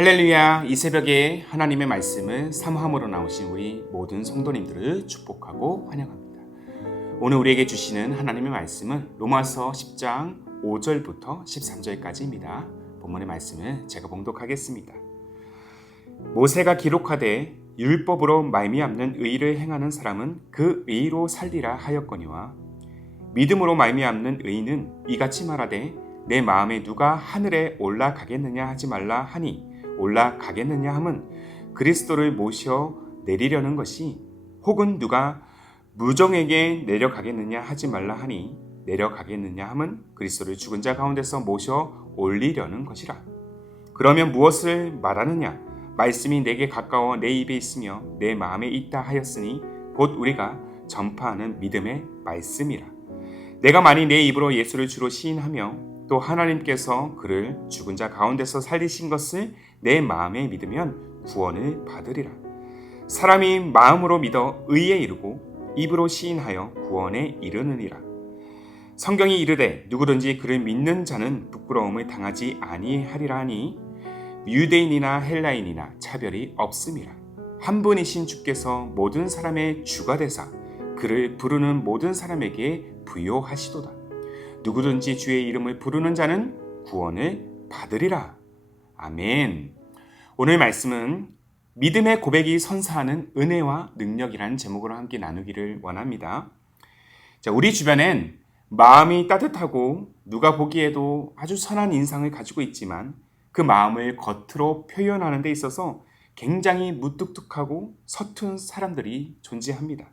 할렐루야. 이 새벽에 하나님의 말씀을 사모함으로 나오신 우리 모든 성도님들을 축복하고 환영합니다. 오늘 우리에게 주시는 하나님의 말씀은 로마서 10장 5절부터 13절까지입니다. 본문의 말씀을 제가 봉독하겠습니다. 모세가 기록하되 율법으로 말미암는 의를 행하는 사람은 그 의로 살리라 하였거니와 믿음으로 말미암는 의는 이같이 말하되 내 마음에 누가 하늘에 올라가겠느냐 하지 말라 하니 올라가겠느냐 함은 그리스도를 모셔 내리려는 것이, 혹은 누가 무정에게 내려가겠느냐 하지 말라 하니 내려가겠느냐 함은 그리스도를 죽은 자 가운데서 모셔 올리려는 것이라. 그러면 무엇을 말하느냐? 말씀이 내게 가까워 내 입에 있으며 내 마음에 있다 하였으니 곧 우리가 전파하는 믿음의 말씀이라. 내가 만일 내 입으로 예수를 주로 시인하며 또 하나님께서 그를 죽은 자 가운데서 살리신 것을 내 마음에 믿으면 구원을 받으리라. 사람이 마음으로 믿어 의에 이르고 입으로 시인하여 구원에 이르느니라. 성경이 이르되 누구든지 그를 믿는 자는 부끄러움을 당하지 아니하리라 하니 유대인이나 헬라인이나 차별이 없음이라. 한 분이신 주께서 모든 사람의 주가 되사 그를 부르는 모든 사람에게 부요하시도다. 누구든지 주의 이름을 부르는 자는 구원을 받으리라. 아멘. 오늘 말씀은 믿음의 고백이 선사하는 은혜와 능력이라는 제목으로 함께 나누기를 원합니다. 자, 우리 주변엔 마음이 따뜻하고 누가 보기에도 아주 선한 인상을 가지고 있지만 그 마음을 겉으로 표현하는 데 있어서 굉장히 무뚝뚝하고 서툰 사람들이 존재합니다.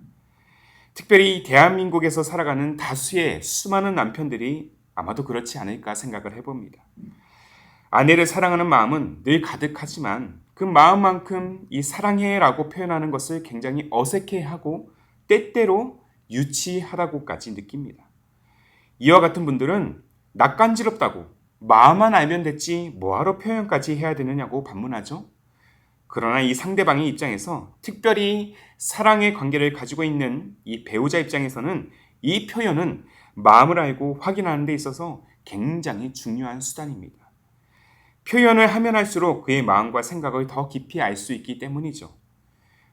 특별히 대한민국에서 살아가는 다수의 수많은 남편들이 아마도 그렇지 않을까 생각을 해봅니다. 아내를 사랑하는 마음은 늘 가득하지만 그 마음만큼 이 사랑해라고 표현하는 것을 굉장히 어색해하고 때때로 유치하다고까지 느낍니다. 이와 같은 분들은 낯간지럽다고 마음만 알면 됐지 뭐하러 표현까지 해야 되느냐고 반문하죠. 그러나 이 상대방의 입장에서, 특별히 사랑의 관계를 가지고 있는 이 배우자 입장에서는 이 표현은 마음을 알고 확인하는 데 있어서 굉장히 중요한 수단입니다. 표현을 하면 할수록 그의 마음과 생각을 더 깊이 알 수 있기 때문이죠.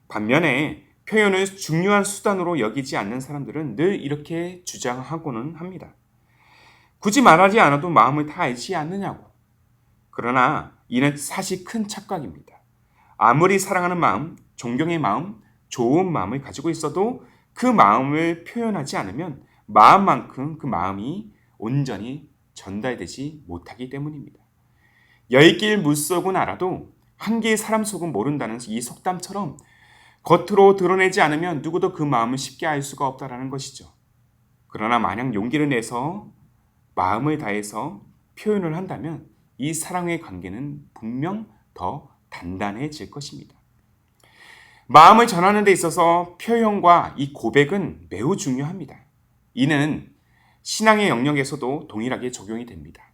반면에 표현을 중요한 수단으로 여기지 않는 사람들은 늘 이렇게 주장하고는 합니다. 굳이 말하지 않아도 마음을 다 알지 않느냐고. 그러나 이는 사실 큰 착각입니다. 아무리 사랑하는 마음, 존경의 마음, 좋은 마음을 가지고 있어도 그 마음을 표현하지 않으면 마음만큼 그 마음이 온전히 전달되지 못하기 때문입니다. 10길 물속은 알아도 한 개의 사람 속은 모른다는 이 속담처럼 겉으로 드러내지 않으면 누구도 그 마음을 쉽게 알 수가 없다는 것이죠. 그러나 만약 용기를 내서 마음을 다해서 표현을 한다면 이 사랑의 관계는 분명 더 단단해질 것입니다. 마음을 전하는 데 있어서 표현과 이 고백은 매우 중요합니다. 이는 신앙의 영역에서도 동일하게 적용이 됩니다.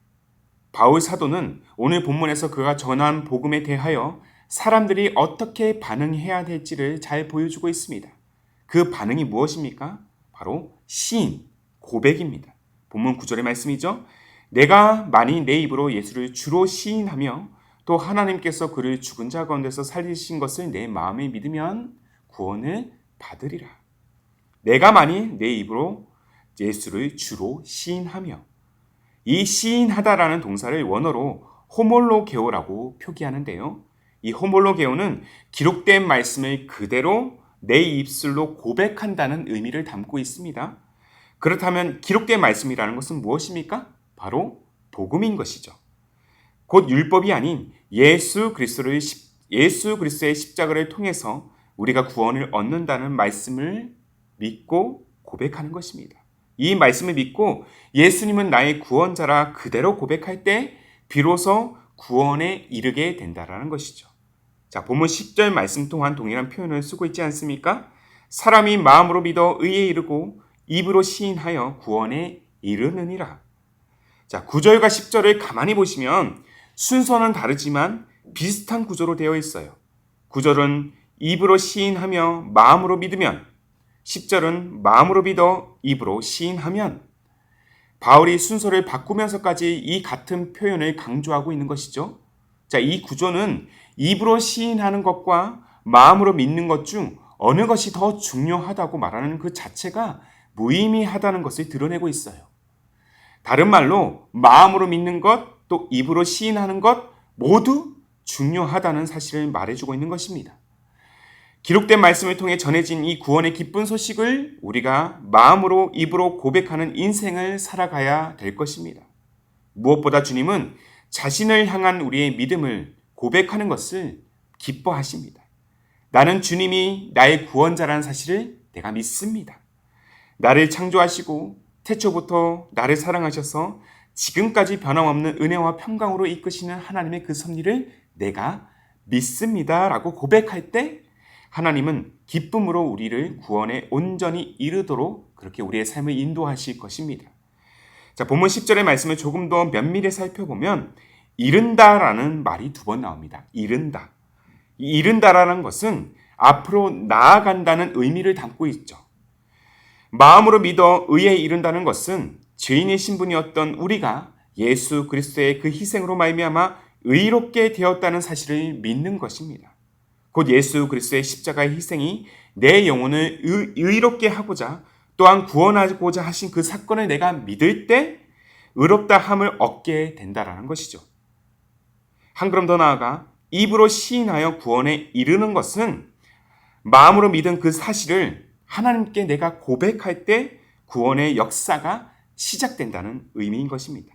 바울 사도는 오늘 본문에서 그가 전한 복음에 대하여 사람들이 어떻게 반응해야 될지를 잘 보여주고 있습니다. 그 반응이 무엇입니까? 바로 시인, 고백입니다. 본문 9절의 말씀이죠. 내가 만일 내 입으로 예수를 주로 시인하며 또 하나님께서 그를 죽은 자 가운데서 살리신 것을 내 마음에 믿으면 구원을 받으리라. 내가 만일 내 입으로 예수를 주로 시인하며, 이 시인하다라는 동사를 원어로 호몰로게오라고 표기하는데요. 이 호몰로게오는 기록된 말씀을 그대로 내 입술로 고백한다는 의미를 담고 있습니다. 그렇다면 기록된 말씀이라는 것은 무엇입니까? 바로 복음인 것이죠. 곧 율법이 아닌 예수 그리스도의 십자가를 통해서 우리가 구원을 얻는다는 말씀을 믿고 고백하는 것입니다. 이 말씀을 믿고 예수님은 나의 구원자라 그대로 고백할 때 비로소 구원에 이르게 된다는 것이죠. 자, 본문 10절 말씀 또한 동일한 표현을 쓰고 있지 않습니까? 사람이 마음으로 믿어 의에 이르고 입으로 시인하여 구원에 이르느니라. 자, 9절과 10절을 가만히 보시면 순서는 다르지만 비슷한 구조로 되어 있어요. 9절은 입으로 시인하며 마음으로 믿으면, 10절은 마음으로 믿어 입으로 시인하면, 바울이 순서를 바꾸면서까지 이 같은 표현을 강조하고 있는 것이죠. 자, 이 구조는 입으로 시인하는 것과 마음으로 믿는 것 중 어느 것이 더 중요하다고 말하는 그 자체가 무의미하다는 것을 드러내고 있어요. 다른 말로 마음으로 믿는 것, 또 입으로 시인하는 것 모두 중요하다는 사실을 말해주고 있는 것입니다. 기록된 말씀을 통해 전해진 이 구원의 기쁜 소식을 우리가 마음으로 입으로 고백하는 인생을 살아가야 될 것입니다. 무엇보다 주님은 자신을 향한 우리의 믿음을 고백하는 것을 기뻐하십니다. 나는 주님이 나의 구원자라는 사실을 내가 믿습니다. 나를 창조하시고 태초부터 나를 사랑하셔서 지금까지 변함없는 은혜와 평강으로 이끄시는 하나님의 그 섭리를 내가 믿습니다 라고 고백할 때 하나님은 기쁨으로 우리를 구원에 온전히 이르도록 그렇게 우리의 삶을 인도하실 것입니다. 자, 본문 10절의 말씀을 조금 더 면밀히 살펴보면 이른다라는 말이 2번 나옵니다. 이른다. 이 이른다라는 것은 앞으로 나아간다는 의미를 담고 있죠. 마음으로 믿어 의에 이른다는 것은 죄인의 신분이었던 우리가 예수 그리스도의 그 희생으로 말미암아 의롭게 되었다는 사실을 믿는 것입니다. 곧 예수 그리스도의 십자가의 희생이 내 영혼을 의롭게 하고자 또한 구원하고자 하신 그 사건을 내가 믿을 때 의롭다 함을 얻게 된다라는 것이죠. 한 걸음 더 나아가 입으로 시인하여 구원에 이르는 것은 마음으로 믿은 그 사실을 하나님께 내가 고백할 때 구원의 역사가 시작된다는 의미인 것입니다.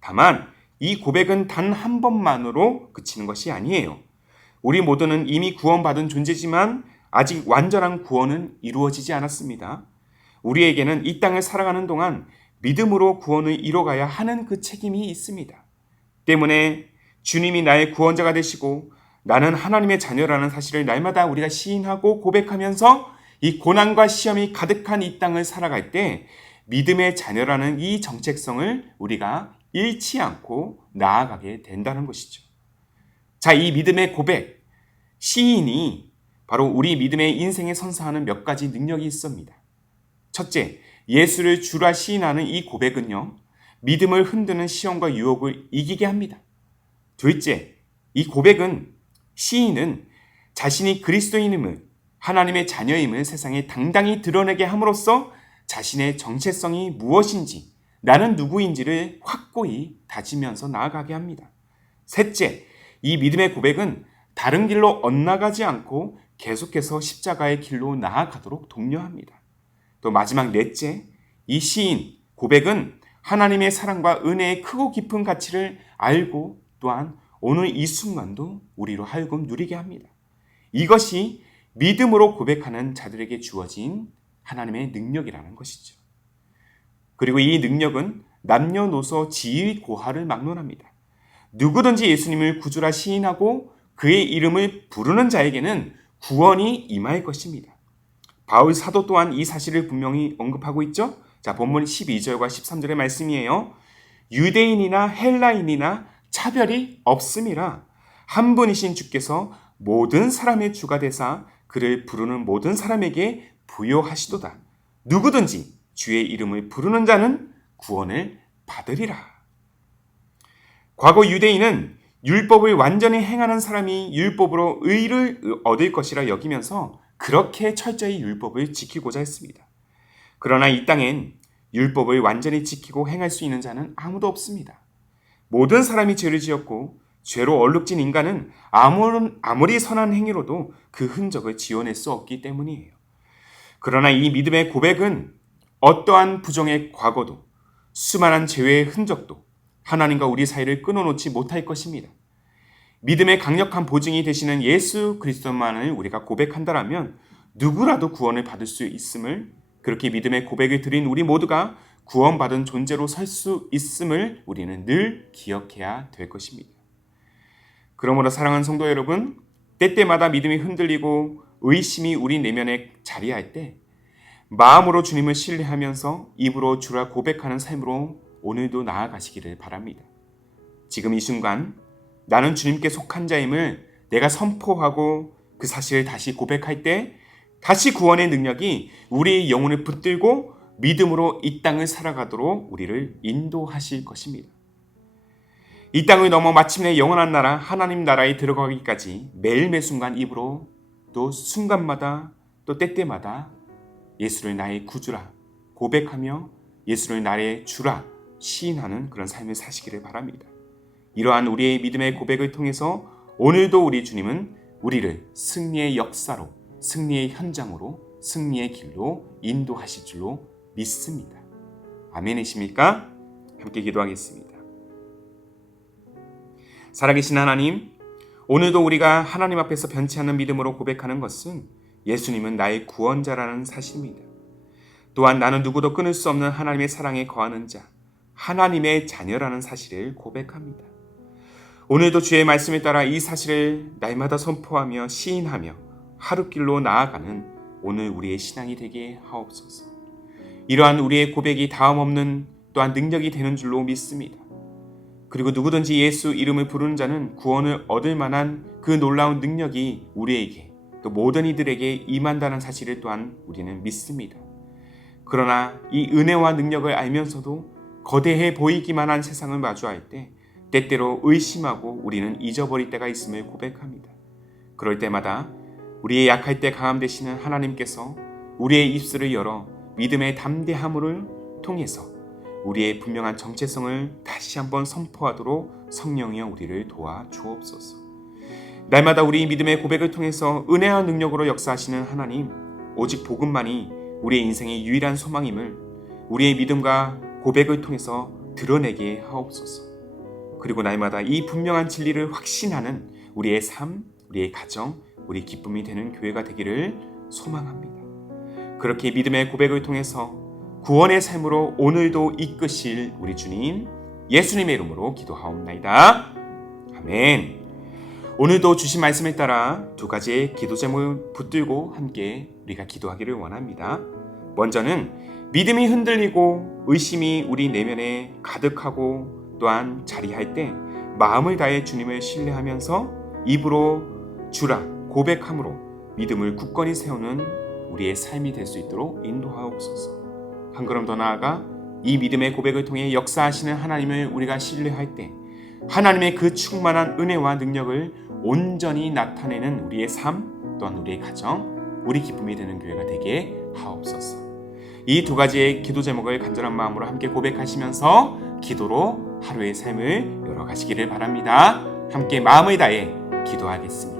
다만 이 고백은 단 한 번만으로 그치는 것이 아니에요. 우리 모두는 이미 구원받은 존재지만 아직 완전한 구원은 이루어지지 않았습니다. 우리에게는 이 땅을 살아가는 동안 믿음으로 구원을 이뤄가야 하는 그 책임이 있습니다. 때문에 주님이 나의 구원자가 되시고 나는 하나님의 자녀라는 사실을 날마다 우리가 시인하고 고백하면서 이 고난과 시험이 가득한 이 땅을 살아갈 때 믿음의 자녀라는 이 정체성을 우리가 잃지 않고 나아가게 된다는 것이죠. 자, 이 믿음의 고백, 시인이 바로 우리 믿음의 인생에 선사하는 몇 가지 능력이 있습니다. 첫째, 예수를 주라 시인하는 이 고백은요, 믿음을 흔드는 시험과 유혹을 이기게 합니다. 둘째, 이 고백은 시인은 자신이 그리스도인임을, 하나님의 자녀임을 세상에 당당히 드러내게 함으로써 자신의 정체성이 무엇인지, 나는 누구인지를 확고히 다지면서 나아가게 합니다. 셋째, 이 믿음의 고백은 다른 길로 엇나가지 않고 계속해서 십자가의 길로 나아가도록 독려합니다. 또 마지막 넷째, 이 시인, 고백은 하나님의 사랑과 은혜의 크고 깊은 가치를 알고 또한 오늘 이 순간도 우리로 하여금 누리게 합니다. 이것이 믿음으로 고백하는 자들에게 주어진 하나님의 능력이라는 것이죠. 그리고 이 능력은 남녀노소 지위고하를 막론합니다. 누구든지 예수님을 구주라 시인하고 그의 이름을 부르는 자에게는 구원이 임할 것입니다. 바울 사도 또한 이 사실을 분명히 언급하고 있죠. 자, 본문 12절과 13절의 말씀이에요. 유대인이나 헬라인이나 차별이 없음이라 한 분이신 주께서 모든 사람의 주가 되사 그를 부르는 모든 사람에게 부요하시도다. 누구든지 주의 이름을 부르는 자는 구원을 받으리라. 과거 유대인은 율법을 완전히 행하는 사람이 율법으로 의를 얻을 것이라 여기면서 그렇게 철저히 율법을 지키고자 했습니다. 그러나 이 땅엔 율법을 완전히 지키고 행할 수 있는 자는 아무도 없습니다. 모든 사람이 죄를 지었고 죄로 얼룩진 인간은 아무리 선한 행위로도 그 흔적을 지워낼 수 없기 때문이에요. 그러나 이 믿음의 고백은 어떠한 부정의 과거도 수많은 죄의 흔적도 하나님과 우리 사이를 끊어놓지 못할 것입니다. 믿음의 강력한 보증이 되시는 예수 그리스도만을 우리가 고백한다면 누구라도 구원을 받을 수 있음을, 그렇게 믿음의 고백을 드린 우리 모두가 구원받은 존재로 설 수 있음을 우리는 늘 기억해야 될 것입니다. 그러므로 사랑하는 성도 여러분, 때때마다 믿음이 흔들리고 의심이 우리 내면에 자리할 때 마음으로 주님을 신뢰하면서 입으로 주라 고백하는 삶으로 오늘도 나아가시기를 바랍니다. 지금 이 순간 나는 주님께 속한 자임을 내가 선포하고 그 사실을 다시 고백할 때 다시 구원의 능력이 우리의 영혼을 붙들고 믿음으로 이 땅을 살아가도록 우리를 인도하실 것입니다. 이 땅을 넘어 마침내 영원한 나라 하나님 나라에 들어가기까지 매일 매순간 입으로 또 순간마다 또 때때마다 예수를 나의 구주라 고백하며 예수를 나의 주라 시인하는 그런 삶을 사시기를 바랍니다. 이러한 우리의 믿음의 고백을 통해서 오늘도 우리 주님은 우리를 승리의 역사로, 승리의 현장으로, 승리의 길로 인도하실 줄로 믿습니다. 아멘이십니까? 함께 기도하겠습니다. 살아계신 하나님, 오늘도 우리가 하나님 앞에서 변치 않는 믿음으로 고백하는 것은 예수님은 나의 구원자라는 사실입니다. 또한 나는 누구도 끊을 수 없는 하나님의 사랑에 거하는 자, 하나님의 자녀라는 사실을 고백합니다. 오늘도 주의 말씀에 따라 이 사실을 날마다 선포하며 시인하며 하루길로 나아가는 오늘 우리의 신앙이 되게 하옵소서. 이러한 우리의 고백이 다음없는 또한 능력이 되는 줄로 믿습니다. 그리고 누구든지 예수 이름을 부르는 자는 구원을 얻을 만한 그 놀라운 능력이 우리에게 또 모든 이들에게 임한다는 사실을 또한 우리는 믿습니다. 그러나 이 은혜와 능력을 알면서도 거대해 보이기만 한 세상을 마주할 때 때때로 의심하고 우리는 잊어버릴 때가 있음을 고백합니다. 그럴 때마다 우리의 약할 때 강함 되시는 하나님께서 우리의 입술을 열어 믿음의 담대함을 통해서 우리의 분명한 정체성을 다시 한번 선포하도록 성령이여 우리를 도와 주옵소서. 날마다 우리 믿음의 고백을 통해서 은혜와 능력으로 역사하시는 하나님, 오직 복음만이 우리의 인생의 유일한 소망임을 우리의 믿음과 고백을 통해서 드러내게 하옵소서. 그리고 날마다 이 분명한 진리를 확신하는 우리의 삶, 우리의 가정, 우리 기쁨이 되는 교회가 되기를 소망합니다. 그렇게 믿음의 고백을 통해서 구원의 삶으로 오늘도 이끄실 우리 주님 예수님의 이름으로 기도하옵나이다. 아멘. 오늘도 주신 말씀에 따라 두 가지의 기도 제목을 붙들고 함께 우리가 기도하기를 원합니다. 먼저는 믿음이 흔들리고 의심이 우리 내면에 가득하고 또한 자리할 때 마음을 다해 주님을 신뢰하면서 입으로 주라 고백함으로 믿음을 굳건히 세우는 우리의 삶이 될 수 있도록 인도하옵소서. 한 걸음 더 나아가 이 믿음의 고백을 통해 역사하시는 하나님을 우리가 신뢰할 때 하나님의 그 충만한 은혜와 능력을 온전히 나타내는 우리의 삶 또한 우리의 가정, 우리 기쁨이 되는 교회가 되게 하옵소서. 이 두 가지의 기도 제목을 간절한 마음으로 함께 고백하시면서 기도로 하루의 삶을 열어가시기를 바랍니다. 함께 마음을 다해 기도하겠습니다.